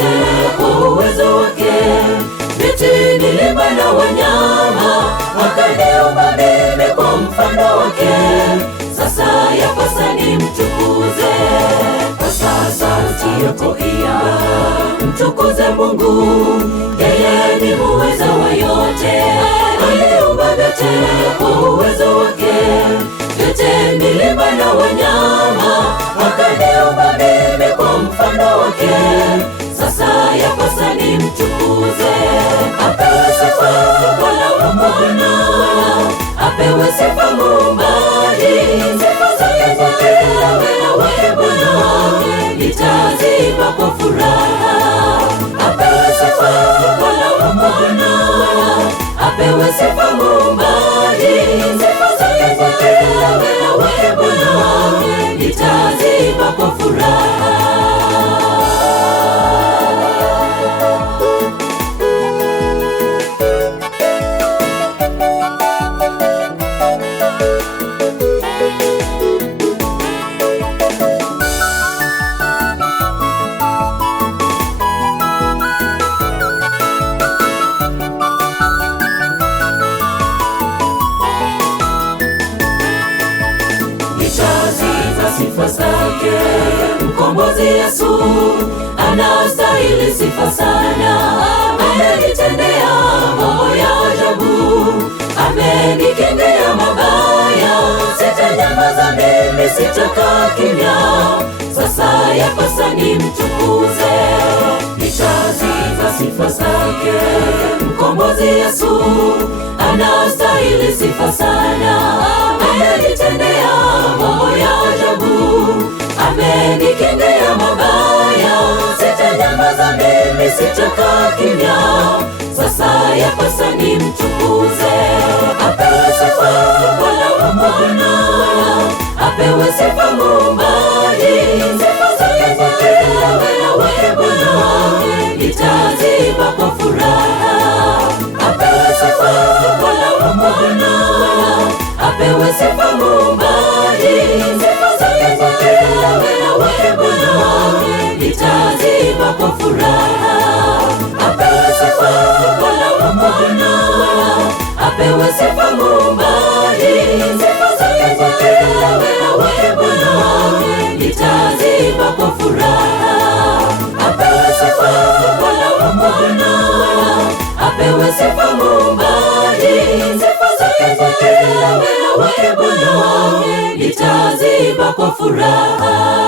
vyote kwa uwezo wake. Miti, milima na wanyama akaniumba mimi kwa mfano wake. Sasa yapasa nimtukuze, pasa sauti yako imba, mtukuze Mungu, yeye ni muweza wa yote. Aliumba vyote kwa uwezo wake, vyote milima na wanyama akaniumba mimi kwa mfano wake. Sasa yapasa nimtukuze, apewe sifa Bwana wa Bwana, apewe sifa Muumbaji. Sifa zake zote na wake Bwana nitaziimba kwa furaha. Apewe sifa Bwana wa Bwana, apewe sifa Muumbaji. Sifa zake zote na wake Bwana nitaziimba kwa furaha. Nitaziimba sifa zake, mkombozi Yesu anastahili sifa sana. Amenitendea mambo ya ajabu, amenikengea mabaya. Sitanyamaza mimi, sitakaa kimya, sasa yapasa nimtukuze. Nitaziimba sifa zake, mkombozi Yesu anastahili sifa sana. Amenitendea mambo ya ajabu, amenikengea mabaya. Sitanyamaza mimi, sitakaa kimya, sasa yapasa nimtukuze. Apewe sifa Bwana wa Bwana, apewe sifa Muumbaji. Sifa zake zote na wake Bwana nitaziimba kwa furaha. Apewe sifa Bwana wa Bwana, apewe sifa Muumbaji. Sifa zake zote na wake Bwana nitaziimba kwa furaha. Apewe sifa Bwana wa Bwana, apewe sifa Muumbaji. Sifa zake zote na wake Bwana nitaziimba kwa furaha. Apewe sifa Bwana wa Bwana, apewe sifa Muumbaji. Sifa zake zote na wake Bwana nitaziimba kwa furaha.